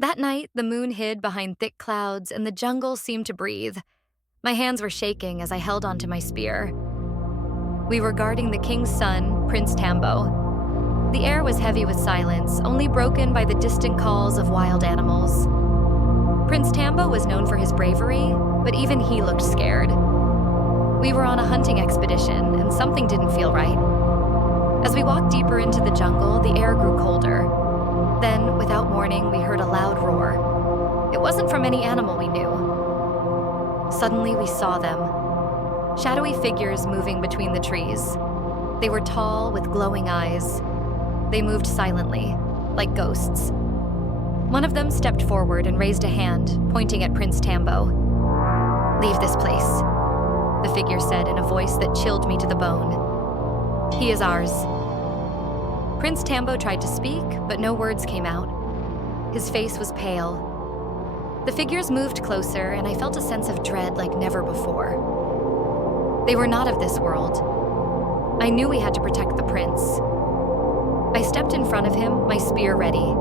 That night, the moon hid behind thick clouds and the jungle seemed to breathe. My hands were shaking as I held onto my spear. We were guarding the king's son, Prince Tambo. The air was heavy with silence, only broken by the distant calls of wild animals. Prince Tambo was known for his bravery, but even he looked scared. We were on a hunting expedition, and something didn't feel right. As we walked deeper into the jungle, the air grew colder. Then, without warning, we heard a loud roar. It wasn't from any animal we knew. Suddenly, we saw them. Shadowy figures moving between the trees. They were tall, with glowing eyes. They moved silently, like ghosts. One of them stepped forward and raised a hand, pointing at Prince Tambo. "Leave this place," the figure said in a voice that chilled me to the bone. "He is ours." Prince Tambo tried to speak, but no words came out. His face was pale. The figures moved closer, and I felt a sense of dread like never before. They were not of this world. I knew we had to protect the prince. I stepped in front of him, my spear ready.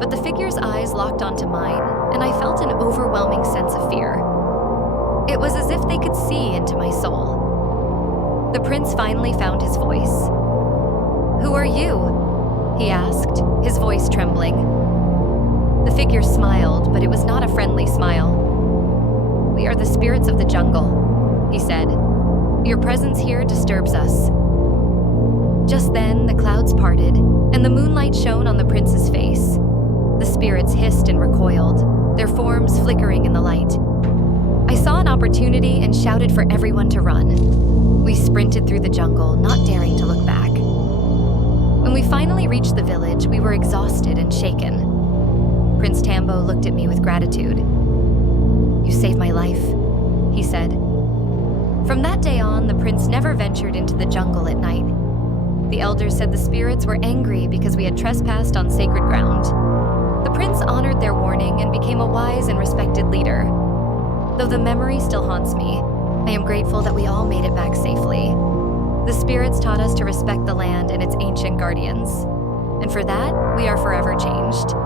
But the figure's eyes locked onto mine, and I felt an overwhelming sense of fear. It was as if they could see into my soul. The prince finally found his voice. "Who are you?" he asked, his voice trembling. The figure smiled, but it was not a friendly smile. "We are the spirits of the jungle," he said. "Your presence here disturbs us." Just then, the clouds parted, and the moonlight shone on the prince's face. The spirits hissed and recoiled, their forms flickering in the light. I saw an opportunity and shouted for everyone to run. We sprinted through the jungle, not daring to look back. When we finally reached the village, we were exhausted and shaken. Prince Tambo looked at me with gratitude. "You saved my life," he said. From that day on, the prince never ventured into the jungle at night. The elders said the spirits were angry because we had trespassed on sacred ground. The prince honored their warning and became a wise and respected leader. Though the memory still haunts me, I am grateful that we all made it back safely. The spirits taught us to respect the land and its ancient guardians. And for that, we are forever changed.